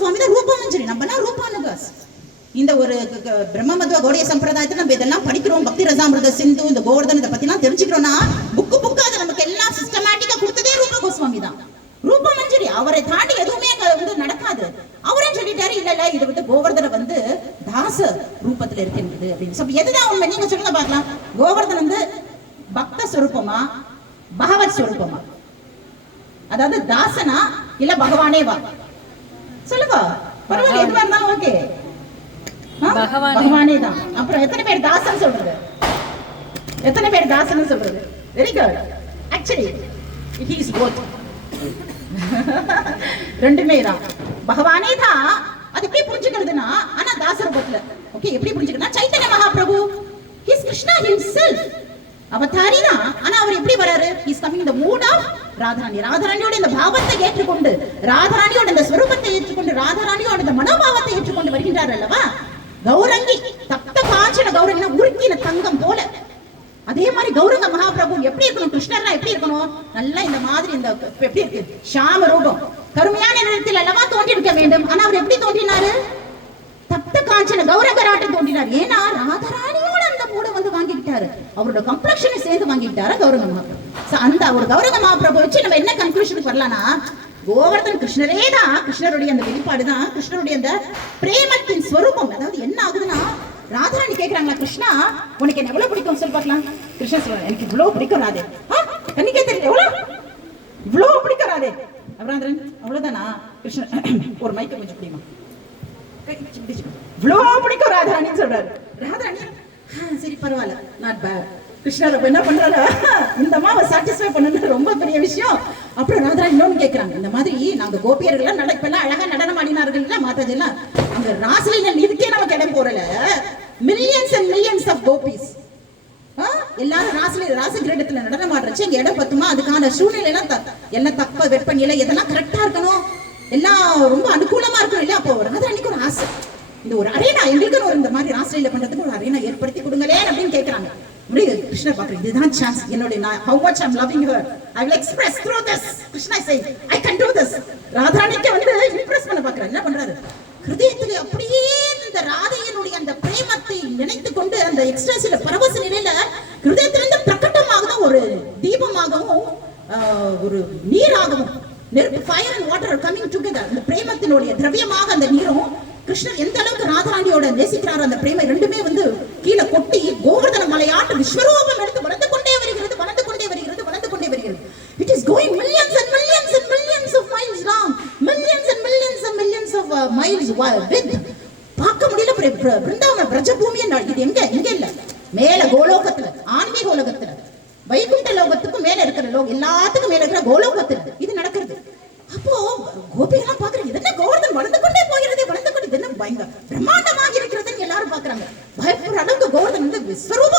கோஸ்வாமி தான் ரூபமஞ்சரி, நம்மனா ரூபானுகாஸ். இந்த ஒரு பிரம்ம மத்வ கௌடிய சம்பிரதாயத்தில் நம்ம இதெல்லாம் படிக்கிறோம். பக்தி ரசாமிரத சிந்து, இந்த கோவர்தன், இதை பத்திலாம் தெரிஞ்சுக்கிறோம்னா புக்கு அதை நமக்கு எல்லாம் சிஸ்டமேட்டிக்கா கொடுத்ததே ரூப கோஸ்வாமி தான். ரூபமஞ்சரி அவரை தாண்டி எதுவுமே வந்து நடக்காது. அவரே சொல்லிட்டாரு, இல்ல இது வந்து கோவர்தன வந்து தாச ரூபத்துல இருக்கின்றது அப்படின்னு. எதுதான் உண்மை நீங்க சொல்லுங்க பார்க்கலாம். கோவர்தன் வந்து பக்த ஸ்வரூபமா பகவத் ஸ்வரூபமா? அதாவது தாசனா இல்ல பகவானே வா? சொல்லுங்க. பரவாயில்ல, எதுவா இருந்தாலும் ஓகே. பகவானே தான். அப்புறம் எத்தனை பேர் தாசன் சொல்றது? எத்தனை பேர் தாசன் சொல்றது? Very good. Actually it is both. ரெண்டுமே தான். பகவானே தான். அது எப்படி புரிஞ்சுக்கிறதுனா, ஆனா தாச ரூபத்துல. ஓகே, எப்படி புரிஞ்சுக்கிறதுனா, Chaitanya Mahaprabhu he is Krishna himself. அவதாரி தான். ஆனா அவர் எப்படி வராரு? he is coming in the mood of Radharani. ராதாராணியோட இந்த பாவத்தை ஏற்றுக்கொண்டு, ராதாராணியோட இந்த ஸ்வரூபத்தை ஏற்றுக்கொண்டு, ராதாராணியோட இந்த மனோபாவத்தை ஏற்றுக்கொண்டு வருகின்றார் அல்லவா? கௌரங்கி தப்த காஞ்சன கௌரங்கினா உருக்கின தங்கம் போல. அதே மாதிரி கௌரங்க மகாபிரபு எப்படி இருக்கணும்? கிருஷ்ணர்னா எப்படி இருக்கணும்? நல்லா இந்த மாதிரி இந்த எப்படி இருக்கு? ஷாம ரூபம், கருமையான நிறத்தில் அல்லவா தோன்றி இருக்க வேண்டும். ஆனா அவர் எப்படி தோன்றினாரு? தப்த காஞ்சன கௌரங்கராட்டம் தோன்றினார். ஏன்னா ராதாராணியோட அந்த மூட வந்து வாங்கிட்டாரு. அவரோட கம்ப்ளெக்ஷனை சேர்ந்து வாங்கிட்டாரு கௌரங்க மகாபிரபு. அந்த ஒரு கௌரங்க மகாபிரபு வச்சு நம்ம என்ன கன்க்ளூஷனுக்கு வரலாம்னா, கோவர்தன் கிருஷ்ணரே தான். கிருஷ்ணருடைய அந்த வெளிப்பாடு தான் கருஷ்ணருடைய அந்த பிரேமத்தின் ஸ்வரூபம். அதாவது என்ன ஆகுதுன்னா, ராதாராணி கேக்குறாங்களா, கிருஷ்ணா உனக்கு என்ன எவ்வளவு பிடிக்கும் சொல்லி பார்க்கலாம். கிருஷ்ணன் சொல்றாரு, எனக்கு இவ்வளவு பிடிக்கும் ராதே. கண்ணிக்கே தெரியல, எவ்வளவு இவ்வளவு பிடிக்கும் ராதே. அப்புறம் அவ்வளவுதானா? கிருஷ்ணன் ஒரு மைக்க கொஞ்சம் பிடிக்குமா? இவ்வளவு பிடிக்கும் ராதாராணின்னு சொல்றாரு. ராதாராணி சரி பரவாயில்ல, நாட் பேட். கிருஷ்ணர் என்ன பண்றாரு, இந்த அம்மாவை சாட்டிஸ்ஃபை பண்ணது ரொம்ப பெரிய விஷயம். அப்புறம் ராதாராணி இன்னொன்னு கேட்கிறாங்க, இந்த மாதிரி நாங்க கோபியர்கள் நடப்பெல்லாம் அழகா நடனம் ஆடினார்கள் இல்ல மாதாஜி எல்லாம், அங்க ராசலீலன் இதுக்கே நமக்கு இடம் போறல. Millions and millions of copies எல்லாரும் ராச கிரீடத்துல நடனம் ஆடுறச்சு இங்க இடம் பத்துமா? அதுக்கான சூழ்நிலை எல்லாம் தப்ப வெப்பநிலை இதெல்லாம் கரெக்டா இருக்கணும், எல்லாம் ரொம்ப அனுகூலமா இருக்கணும் இல்லையா? அப்போ ராதாராணிக்கு ஒரு ஆசை, இந்த ஒரு அரேனா எங்களுக்கு ஒரு இந்த மாதிரி ராசலீல பண்றதுக்கு ஒரு அரேனா ஏற்படுத்தி கொடுங்களேன் அப்படின்னு கேட்கிறாங்க. கிருஷ்ணர் பாக்குறேன், இதுதான் சான்ஸ். என்னோட how much I'm loving her, I will express through this. Krishna say I can do this. ராதாராணிக்கு வந்து இம்ப்ரெஸ் பண்ண பாக்குறேன். என்ன பண்றாரு? ஹிருதயத்திலே அப்படியே இந்த ராதையினுடைய அந்த பிரேமத்தை நினைத்து கொண்டு அந்த எக்ஸ்ட்ராசில பரவச நிலையில ஹிருதயத்திலிருந்து பிரகடமாகவும் ஒரு தீபமாகவும் ஒரு நீராகவும், நெருப்பு fire and water coming together. இந்த பிரேமத்தினுடைய திரவியமாக அந்த நீரும் கிருஷ்ணர் எந்த அளவுக்கு ராதாராணியோட நேசிக்கிறார், அந்த பிரேமை ரெண்டுமே வந்து கீழே கொட்டி கோவர்தன மலையாட்டு விஸ்வரூபம் எடுத்து வளர்ந்து கொண்டே வருகிறது, வளர்ந்து கொண்டே வருகிறது, வளர்ந்து கொண்டே வருகிறது. It is going millions and millions and millions of miles long, millions and millions and millions of miles width. பார்க்க முடியல. பிருந்தாவன பிரஜபூமி இது எங்க இல்ல, மேல கோலோகத்துல, ஆன்மீக உலகத்துல, வைகுண்ட லோகத்துக்கு மேல இருக்கிற எல்லாத்துக்கும் மேல இருக்கிற கோலோகத்துல இது நடக்கிறது. அப்போ கோபிகள்லாம் பாக்குறாங்க, இது என்ன கோவர்தன் வளர்ந்து கொண்டே போகிறது, வளர்ந்து கொண்டு இது என்ன பயங்கர பிரம்மாண்டமாக இருக்கிறதுன்னு எல்லாரும் பாக்குறாங்க. பயப்படுற அளவுக்கு கோவர்தன் வந்து விஸ்வரூபம்